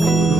Guru.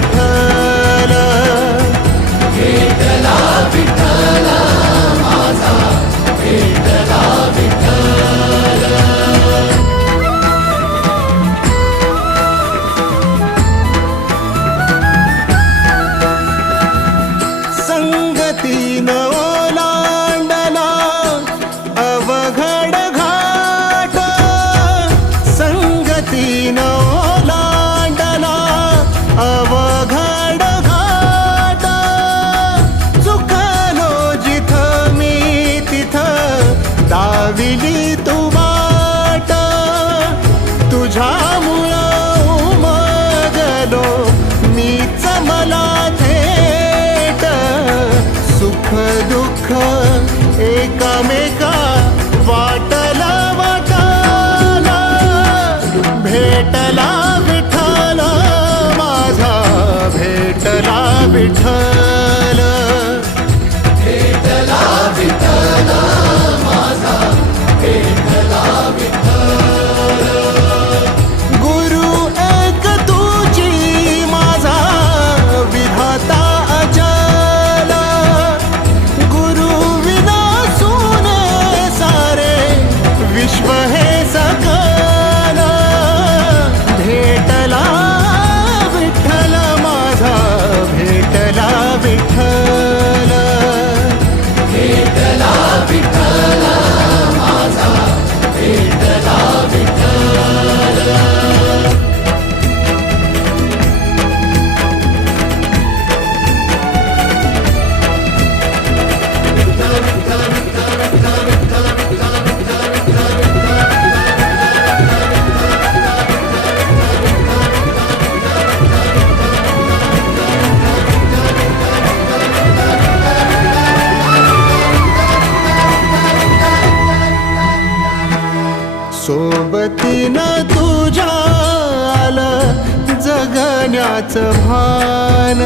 been सुख दुःख एकामेका त्याच भान.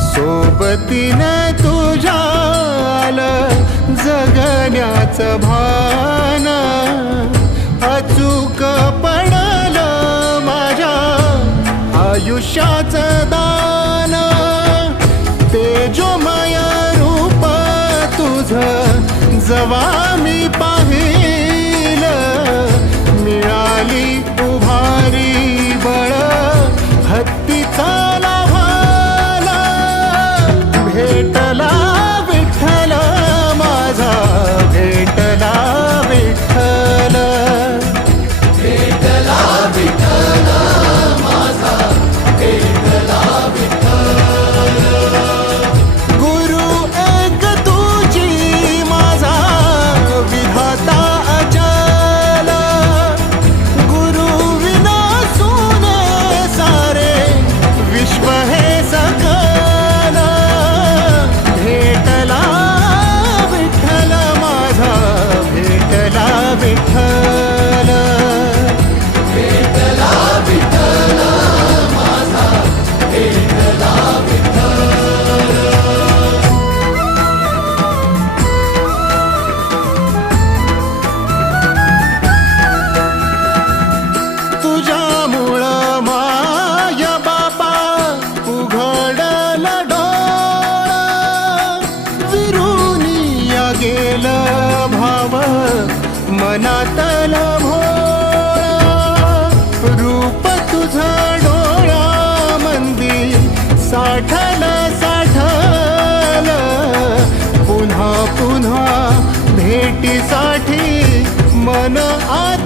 सोबतीने तुझ्या जगण्याच भान. अचूक पडल माझ्या आयुष्याच दान. तेजोमय रूप तुझ जवा साठल साठल पुन्हा पुन्हा भेटीसाठी मन आ